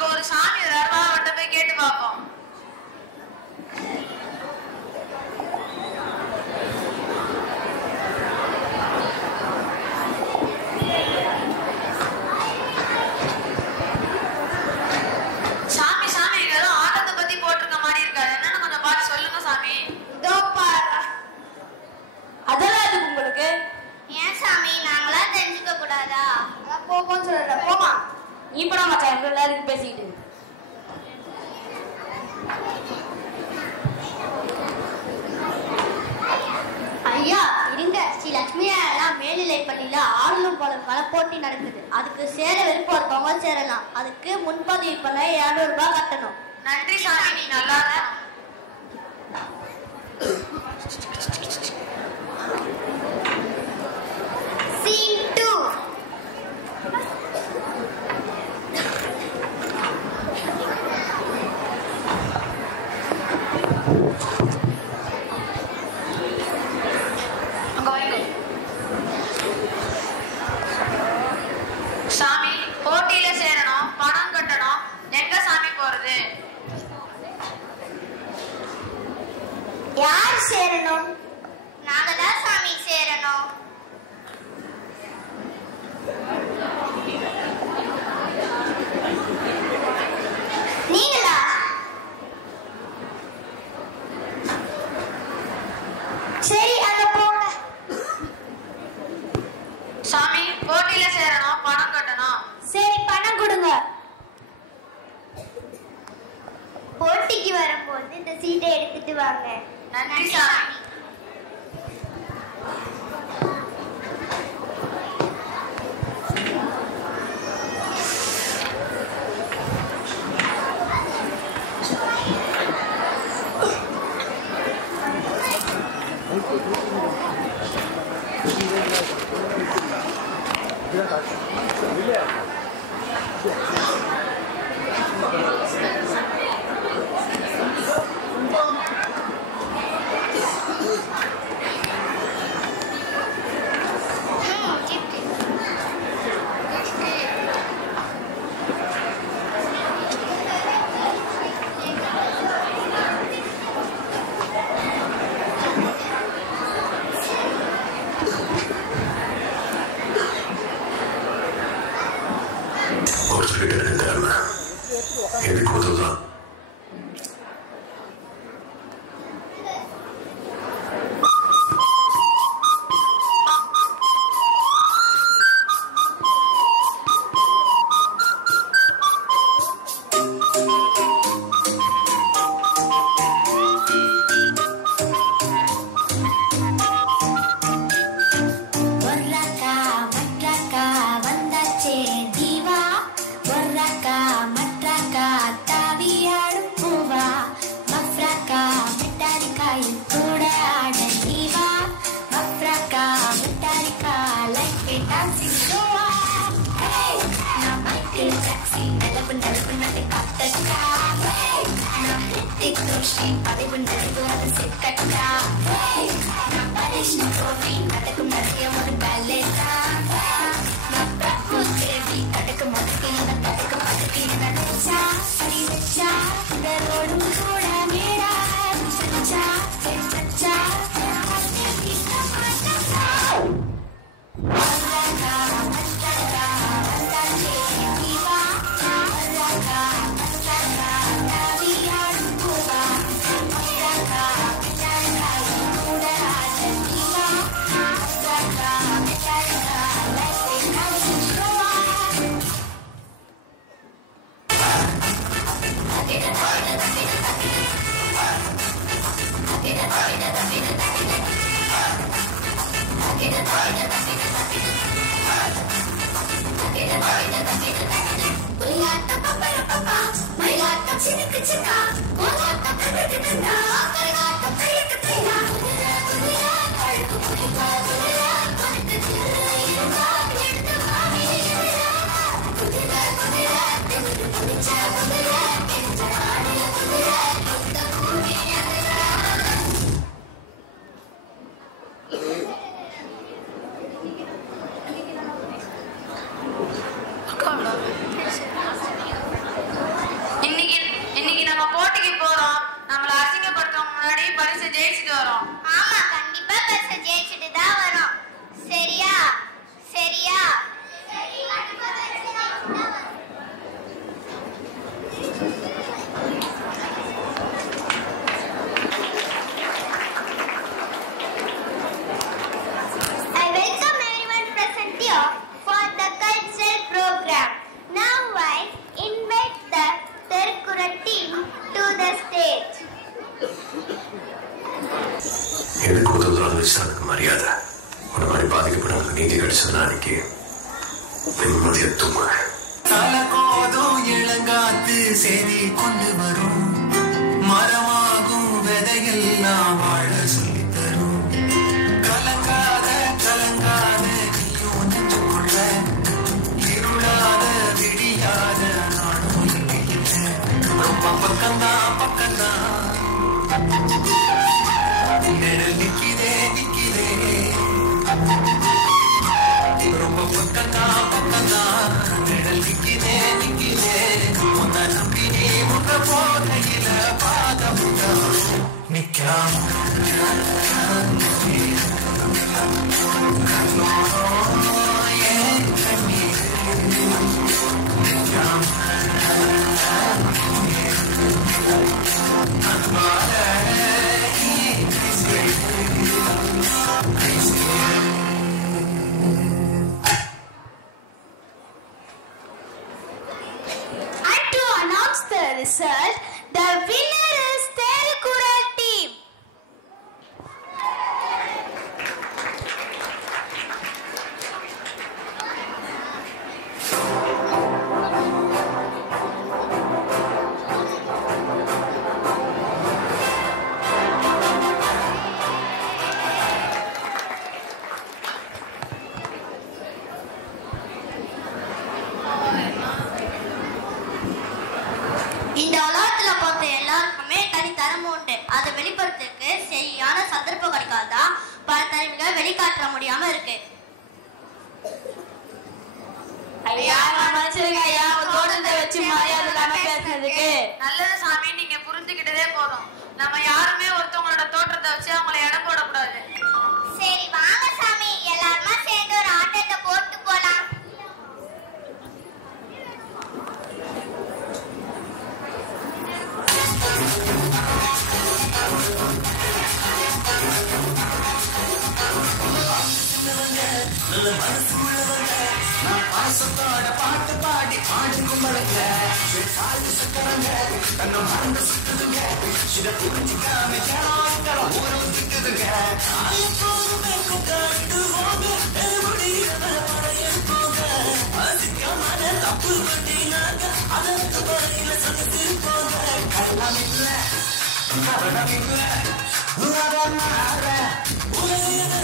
அங்க ஒரு சாமி வராருவா, அவன்கிட்ட போய் கேட்டு பார்ப்போம். சாமி சாமி ஏதோ ஆட்டத்தை பத்தி போட்டிருக்க மாதிரி இருக்காது, என்னன்னு கொஞ்சம் பார்த்து சொல்லுங்க சாமி. இதோ பாரு. அதெல்லாம் எதுக்கு உங்களுக்கு? ஏன் சாமி, நாங்களா தெரிஞ்சுக்க கூடாதா? போன்னு சொல்ற போமா. இப்படா மச்சான் எங்க எல்லாரும் பேசிக்கிட்டு. ஐயா இருங்க, ஸ்ரீ லட்சுமி எல்லாம் மேல்நிலை பள்ளியில ஆடலும் பல போட்டி நடக்குது. அதுக்கு சேர விருப்பம் இருக்கவங்க சேரலாம். அதுக்கு முன்பதிவு பண்ண 200 ரூபாய் கட்டணும். நன்றி சாமி, நீ நல்லா இருக்க. Scene 2. சாமி போட்டியில சேரணும், பணம் கட்டணும், எங்க சாமி போறது? யார் சேரணும்? நாங்க தான் சாமி சேரணும். நீங்களா? சரி அங்க போங்க. சாமி போட்டியில சேரணும், பணம் கட்டணும். சரி பணம் கொடுங்க. போட்டிக்கு வரும்போது இந்த சீட்டை எடுத்துட்டு வாங்க. நன்றி சாமி. காதலிச்சு அதுக்கு மரியாதை. ஒரு மாதிரி பாதிக்கப்பட்டவங்களுக்கு நீதி கிடைச்சதுன்னா அன்னைக்கு நிம்மதியை தூங்குவேன். தலகோதும் இளங்காத்து செய்தி கொண்டு வரும், மரமாகும் விதையெல்லாம் வாழ சொல்லி தரும். கலங்காத கலங்காத நீயும் நெஞ்சுக்குள்ள, இருளாத விடியாத நானும் ரொம்ப பக்கம்தான் பக்கம்தான் நிழல் நிக்கிதே நிக்கிதே, ரொம்ப பக்கம்தான் பக்கம்தான் நிழல் நிக்கிதே நிக்கிதே. உன்னை நம்பி நீ முக போகையில பாதம் நிக்காம ஏன் கண்ணீர் நிக்காம அன்பால result, the winner is Terukural team. இந்த உலகத்துல பார்த்த எல்லாருக்குமே தனித்தரம் உண்டு. அதை வெளிப்படுத்துறதுக்கு சரியான சந்தர்ப்பம் கிடைக்காதான் பல தனிமைகளை வெளிக்காட்ட முடியாம இருக்கு. ஐயா மனுஷனுக்கு ஐயா தோட்டத்தை வச்சு மரியாதை இல்லாம பேசுனதுக்கு. நல்லது சாமி, நீங்க புரிஞ்சுக்கிட்டதே போதும். நம்ம யாருமே ஒருத்தவங்களோட தோற்றத்தை வச்சு அவங்களை எடை போடக்கூடாது. சரி வாங்க சாமி, எல்லாருமா சேர்ந்து ஒரு ஆட்டத்தை போட்டு போலாம். பாசத்தோட பாட்டு பாடி ஆடுக்கும் பழங்க சக்கரங்க தன்னை மறந்து சுத்துதுங்க, இதை புரிஞ்சிக்காம ஊரும் திக்குதுங்க. தப்பு பண்ணினாங்க அதற்கு பறையில சமைத்து போங்க. கள்ளம் இல்ல கவனம் இல்ல உலகம் மாற உலக